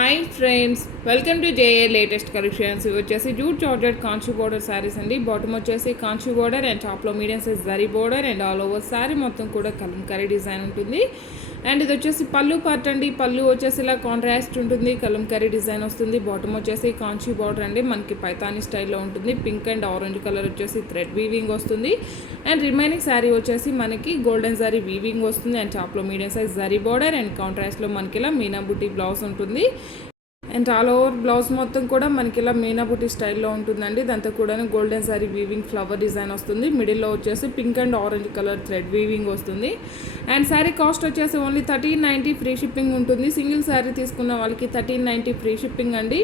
Hi friends, welcome to JA latest collections. ఇవి వచ్చేసి jute georgette Kanchi border saris అండి. Bottom వచ్చేసి కాంచీ బోర్డర్ అండ్ టాప్లో medium size zari border and all over sari మొత్తం కూడా కలంకారీ డిజైన్ ఉంటుంది. అండ్ ఇది వచ్చేసి పళ్ళు పార్ట్ అండి. పళ్ళు వచ్చేసి ఇలా కాంట్రాస్ట్ ఉంటుంది, కలంకారీ డిజైన్ వస్తుంది. బాటమ్ వచ్చేసి కాంచీ బోర్డర్ అండి, మనకి పైతానీ స్టైల్లో ఉంటుంది. పింక్ అండ్ ఆరెంజ్ కలర్ వచ్చేసి థ్రెడ్ వీవింగ్ వస్తుంది. అండ్ రిమైనింగ్ శారీ వచ్చేసి మనకి గోల్డెన్ జరీ వీవింగ్ వస్తుంది. అండ్ టాప్లో medium size zari border and కాంట్రాస్ట్లో మనకి ఇలా మీనా బుటీ బ్లౌజ్ ఉంటుంది. అండ్ ఆల్ ఓవర్ బ్లౌజ్ మొత్తం కూడా మనకి ఇలా మీనా బుటీ స్టైల్లో ఉంటుందండి. దాంతో కూడా golden sari weaving flower design వస్తుంది. మిడిల్లో వచ్చేసి pink and orange colour thread weaving వస్తుంది. అండ్ శారీ కాస్ట్ వచ్చేసి ఓన్లీ 1390 ఫ్రీ షిప్పింగ్ ఉంటుంది. సింగిల్ శారీ తీసుకున్న వాళ్ళకి 1390 ఫ్రీ షిప్పింగ్ అండి.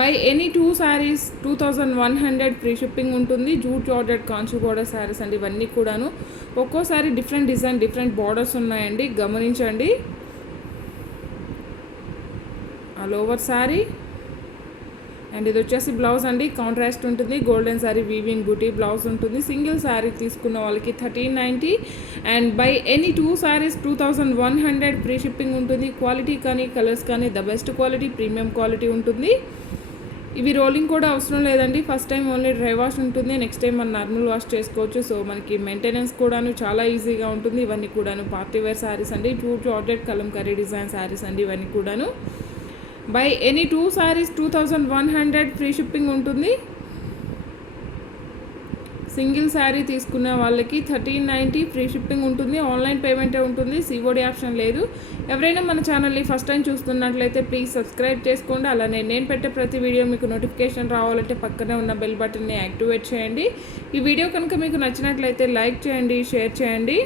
Buy any 2 saris 2100 free shipping ఉంటుంది. Jute georgette Kanchi border saris అండి. ఇవన్నీ కూడాను ఒక్కోసారి డిఫరెంట్ డిజైన్ డిఫరెంట్ బార్డర్స్ ఉన్నాయండి, గమనించండి. ఆల్ ఓవర్ శారీ అండ్ ఇది వచ్చేసి బ్లౌజ్ అండి, కాంట్రాస్ట్ ఉంటుంది. గోల్డెన్ శారీ వీవింగ్ బూటీ బ్లౌజ్ ఉంటుంది. సింగిల్ శారీ తీసుకున్న వాళ్ళకి 1390 and by any 2 saris 2100 free shipping ఉంటుంది. క్వాలిటీ కానీ కలర్స్ కానీ the best quality, premium quality ఉంటుంది. ఇవి రోలింగ్ కూడా అవసరం లేదండి. First time only dry wash ఉంటుంది, నెక్స్ట్ టైం మనం నార్మల్ వాష్ చేసుకోవచ్చు. సో మనకి మెయింటెనెన్స్ కూడాను చాలా ఈజీగా ఉంటుంది. ఇవన్నీ కూడాను పార్టీ వేర్ శారీస్ అండి. Jute georgette Kalamkari design saris అండి. ఇవన్నీ కూడాను by any 2 saris 2100 free shipping ఉంటుంది. సింగిల్ శారీ తీసుకున్న వాళ్ళకి 1390 ఫ్రీ షిప్పింగ్ ఉంటుంది. ఆన్లైన్ పేమెంటే ఉంటుంది, సిఓడి ఆప్షన్ లేదు. ఎవరైనా మన ఛానల్ని ఫస్ట్ టైం చూస్తున్నట్లయితే ప్లీజ్ సబ్స్క్రైబ్ చేసుకోండి. అలానే నేను పెట్టే ప్రతి వీడియో మీకు నోటిఫికేషన్ రావాలంటే పక్కనే ఉన్న బెల్ బటన్ని యాక్టివేట్ చేయండి. ఈ వీడియో కనుక మీకు నచ్చినట్లయితే లైక్ చేయండి, షేర్ చేయండి.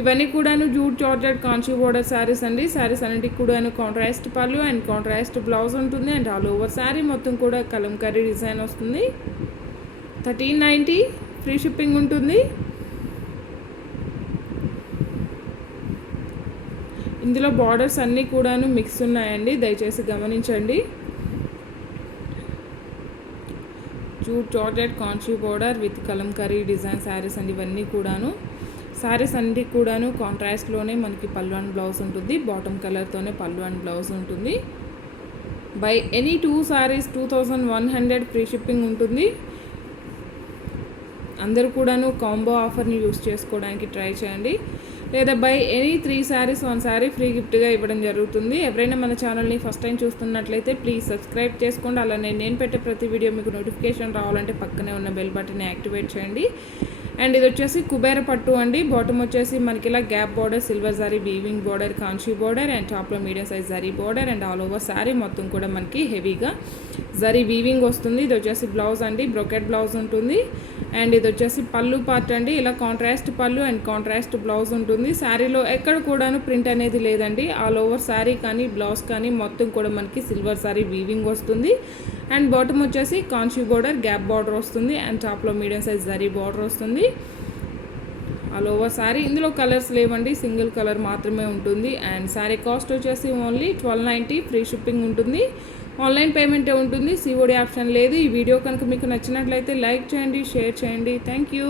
ఇవన్నీ కూడాను jute georgette Kanchi border saris అండి. శారీస్ అన్నిటికి కూడాను కాంట్రాస్ట్ పళ్ళు అండ్ కాంట్రాస్ట్ బ్లౌజ్ ఉంటుంది. అండ్ ఆల్ ఓవర్ శారీ మొత్తం కూడా కలంకారీ డిజైన్ వస్తుంది. 1390 ఫ్రీ షిప్పింగ్ ఉంటుంది. ఇందులో బార్డర్స్ అన్నీ కూడాను మిక్స్ ఉన్నాయండి, దయచేసి గమనించండి. Jute georgette Kanchi border with Kalamkari design saris అండి. ఇవన్నీ కూడాను శారీస్ అన్నిటి కూడాను కాంట్రాస్ట్లోనే మనకి పళ్ళు అండ్ బ్లౌజ్ ఉంటుంది. బాటమ్ కలర్తోనే పళ్ళు అండ్ బ్లౌజ్ ఉంటుంది. By any 2 saris 2100 free shipping ఉంటుంది. అందరూ కూడాను కాంబో ఆఫర్ని యూస్ చేసుకోవడానికి ట్రై చేయండి. లేదా by any 3 saris 1 sari free గిఫ్ట్గా ఇవ్వడం జరుగుతుంది. ఎవరైనా మన ఛానల్ని ఫస్ట్ టైం చూస్తున్నట్లయితే ప్లీజ్ సబ్స్క్రైబ్ చేసుకోండి. అలానే నేను పెట్టే ప్రతి వీడియో మీకు నోటిఫికేషన్ రావాలంటే పక్కనే ఉన్న బెల్ బటన్ని యాక్టివేట్ చేయండి. అండ్ ఇది వచ్చేసి కుబేర పట్టు అండి. బాటమ్ వచ్చేసి మనకి ఇలా gap border, silver zari weaving border, Kanchi border and టాప్లో medium size zari border and all over sari మొత్తం కూడా మనకి హెవీగా జరీ వీవింగ్ వస్తుంది. ఇది వచ్చేసి బ్లౌజ్ అండి, బ్రొకెట్ బ్లౌజ్ ఉంటుంది. అండ్ ఇది వచ్చేసి పళ్ళు పార్ట్ అండి. ఇలా కాంట్రాస్ట్ పళ్ళు అండ్ కాంట్రాస్ట్ బ్లౌజ్ ఉంటుంది. శారీలో ఎక్కడ కూడాను ప్రింట్ అనేది లేదండి. ఆల్ ఓవర్ శారీ కానీ బ్లౌజ్ కానీ మొత్తం కూడా మనకి సిల్వర్ శారీ వీవింగ్ వస్తుంది. అండ్ బాటమ్ వచ్చేసి కాంచీ బార్డర్, గ్యాప్ బార్డర్ వస్తుంది. అండ్ టాప్లో మీడియం సైజ్ జరీ బార్డర్ వస్తుంది. All over sari. ఇందులో కలర్స్ లేవండి, సింగిల్ కలర్ మాత్రమే ఉంటుంది. అండ్ శారీ కాస్ట్ వచ్చేసి ఓన్లీ 1290 ఫ్రీ షిప్పింగ్ ఉంటుంది. ఆన్లైన్ పేమెంటే ఉంటుంది, సిఓడి ఆప్షన్ లేదు. ఈ వీడియో కనుక మీకు నచ్చినట్లయితే లైక్ చేయండి, షేర్ చేయండి. Thank you.